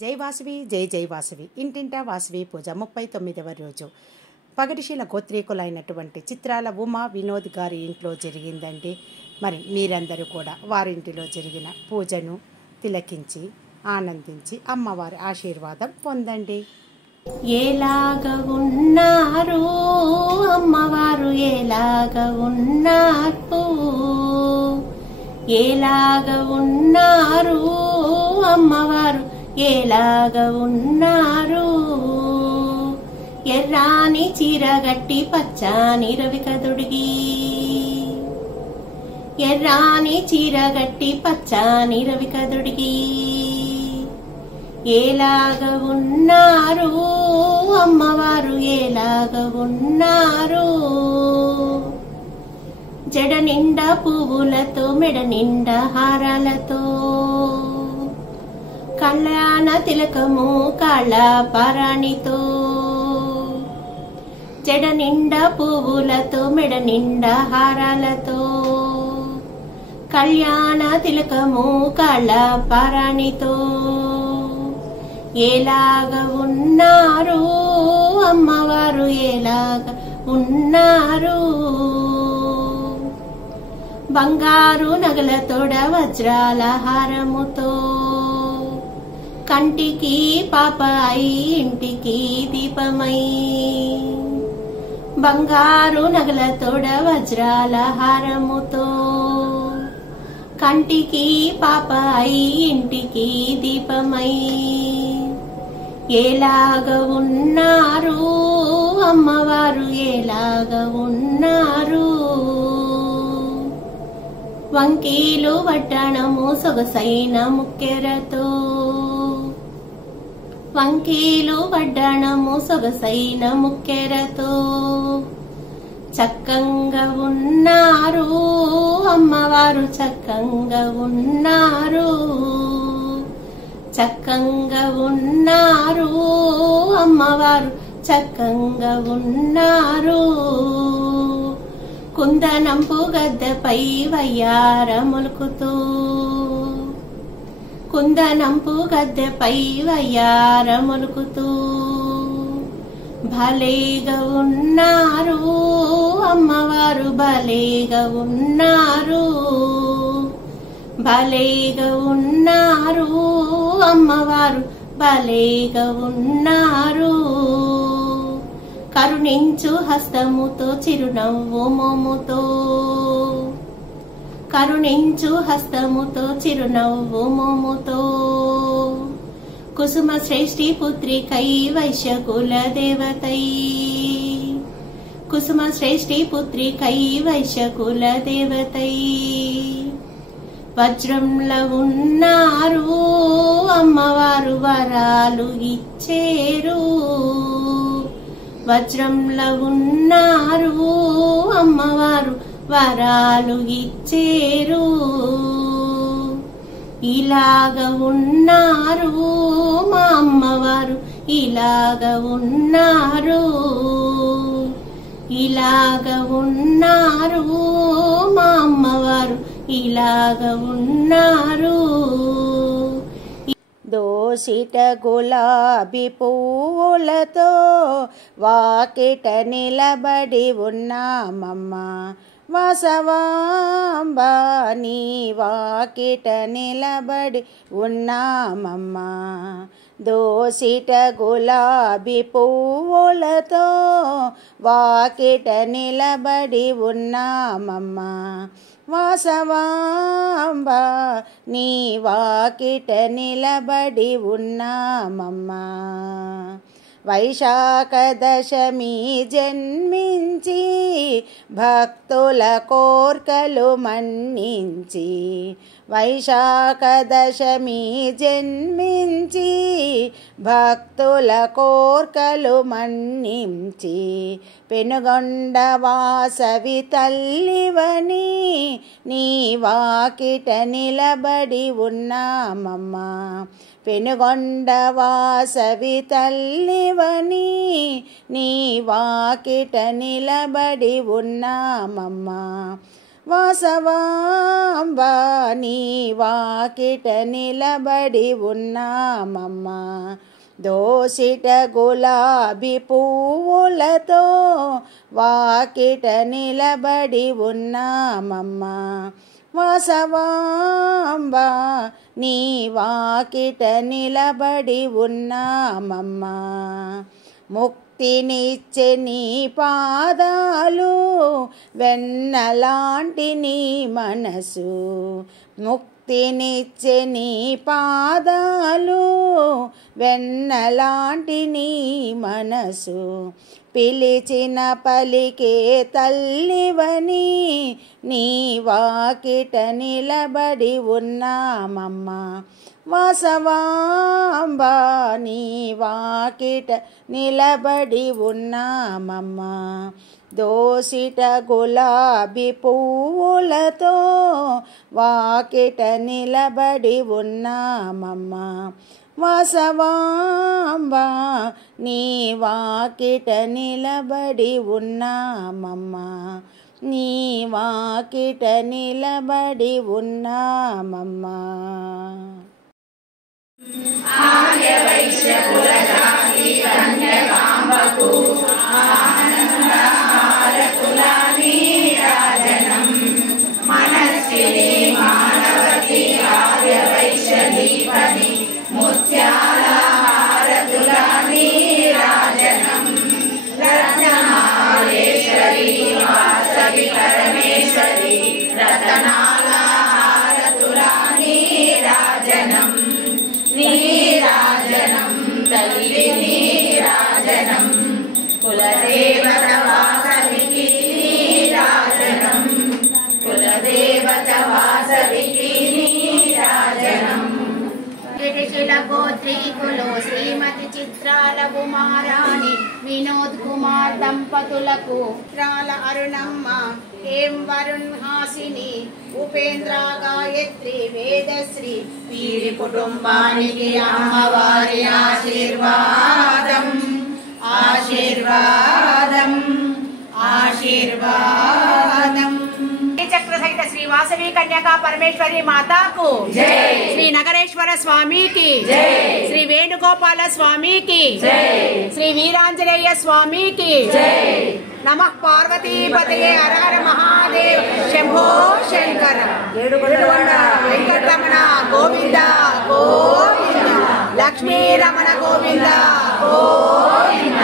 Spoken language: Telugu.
జై వాసవి జై జై వాసవి ఇంటింటా వాసవి పూజ 39వ రోజు పగటిశీల గోత్రీకులైనటువంటి చిత్రాల ఉమా వినోద్ గారి ఇంట్లో జరిగిందండి. మరి మీరందరూ కూడా వారింటిలో జరిగిన పూజను తిలకించి ఆనందించి అమ్మవారి ఆశీర్వాదం పొందండి. ఎలాగ ఉన్నారు అమ్మవారు, ఎలాగ ఉన్నారు, ఎలాగ ఉన్నారు అమ్మవారు, ఎలాగ ఉన్నారు. ఎర్రాని చీరగట్టి పచ్చాని రవికదుడిగి, ఎర్రాని చీరగట్టి పచ్చాని రవికదుడిగి, ఎలాగ ఉన్నారు అమ్మవారు, ఎలాగ ఉన్నారు. జడ నిండా పువ్వులతో మెడ నిండా హారాలతో, కళ్యాణ తిలకము కాళ్ళ పారాణితో, జడ నిండా పువ్వులతో మెడ నిండా హారాలతో, కళ్యాణ తిలకము కాళ్ళ పారాణితో, ఎలాగ ఉన్నారు అమ్మవారు, ఎలాగ ఉన్నారు. బంగారు నగలతోడ వజ్రాల హారముతో, కంటికి పాప అయి ఇంటికి దీపమై, బంగారు నగలతోడ వజ్రాల హారముతో, కంటికి పాప అయి ఇంటికి దీపమై, ఎలాగ ఉన్నారు అమ్మవారు, ఎలాగ ఉన్నారు. వంకీలు వడ్డాణము సొగసైన ముక్కెరతో, వంకీలు వడ్డాణము సొగసైన ముక్కెరతో, చక్కంగా ఉన్నారు అమ్మవారు, చక్కంగా ఉన్నారు, చక్కంగా ఉన్నారు అమ్మవారు, చక్కంగా ఉన్నారు. కుందనంపు గద్దెపై వయ్యారములుకుతూ, కుందనంపు గద్దెపై వయ్యారములుకుతూ, భలేగా ఉన్నారు అమ్మవారు, భలేగా ఉన్నారు, భలేగా ఉన్నారు అమ్మవారు, భలేగా ఉన్నారు. కరుణించు హస్తముతో చిరునవ్వు మోముతో, కరుణించు హస్తముతో చిరునవ్వు మోముతో, కుసుమ శ్రేష్ఠి పుత్రికై వైశ్యకుల దేవతై, కుసుమ శ్రేష్ఠి పుత్రికై వైశ్యకుల దేవతై, వజ్రంలో ఉన్నారు అమ్మవారు, వరాలు ఇచ్చేరు, వజ్రంలో ఉన్నారు అమ్మవారు, వరాలు ఇచ్చేరు. ఇలాగ ఉన్నారు మా అమ్మవారు, ఇలాగ ఉన్నారు, ఇలాగ ఉన్నారు మా అమ్మవారు, ఇలాగ ఉన్నారు. దోసిట గులాబీ పువ్వులతో వాకిట నిలబడి ఉన్నామమ్మ, వాసవాంబ నీ వాకిట నిలబడి ఉన్నామమ్మ. దోసిట గులాబీ పువ్వులతో వాకిట నిలబడి ఉన్నామమ్మ, వాసవాంబ నీ వాకిట నిలబడి ఉన్నామమ్మా. వైశాఖ దశమి జన్మించి భక్తుల కోర్కలు మన్నించి, వైశాఖ దశమి జన్మించి భక్తుల కోర్కలు మన్నించి, పెనుగొండ వాసవి తల్లివని నీ వాకిట నిలబడి ఉన్నామమ్మా, పెనుగొండ వాసవి తల్లివని నీ వాకిట నిలబడి ఉన్నామమ్మా. వాసవాంబా నీ వాకిట నిలబడి ఉన్నామమ్మా దోసిట గులాబీ పువ్వులతో వాకిట నిలబడి ఉన్నామమ్మా వాసవాంబా నీ వాకిట నిలబడి ఉన్నామమ్మా ముక్తినిచ్చే నీ పాదాలు వెన్నలాంటి నీ మనసు ముక్తినిచ్చే నీ పాదాలు వెన్నలాంటి నీ మనసు పిలిచిన పలికే తల్లివని నీ వాకిట నిలబడి ఉన్నామమ్మా వాసవాంబా నీ వాకిట నిలబడి ఉన్నామమ్మా దోసిట గులాబీ పువ్వులతో వాకిట నిలబడి ఉన్నామమ్మా వాసవాంబా నీ వాకిట నిలబడి ఉన్నామమ్మా నీ వాకిట నిలబడి ఉన్నామమ్మా నీరాజనం తల్లి నీరాజనం కులదేవత వాసవికి నీరాజనం కులదేవత వాసవికి నీరాజనం గిరిశిల గోత్రీకులు శ్రీమతి చిత్రాల కుమారాణి వినోద్ కుమార్ దంపతులకు చిత్రాల అరుణమ్మ ఏం వరుణ్ హాసిని ఉపేంద్ర గాయత్రి వేదశ్రీ వీరి కుటుంబానికి అమ్మవారి ఆశీర్వాదం ఆశీర్వాదం ఆశీర్వాదం చక్ర సహిత శ్రీ వాసవి కన్యకా పరమేశ్వరి మాతాకు జై శ్రీ నగరేశ్వర స్వామికి జై శ్రీ వేణుగోపాల స్వామికి జై శ్రీ వీరాంజనేయ స్వామికి జై నమః పార్వతీపతయే హర హర మహాదేవ్ శంభో శంకర ఏడుకొండలవాడ వెంకటరమణ గోవింద గోవింద లక్ష్మీ రమణ గోవింద గోవింద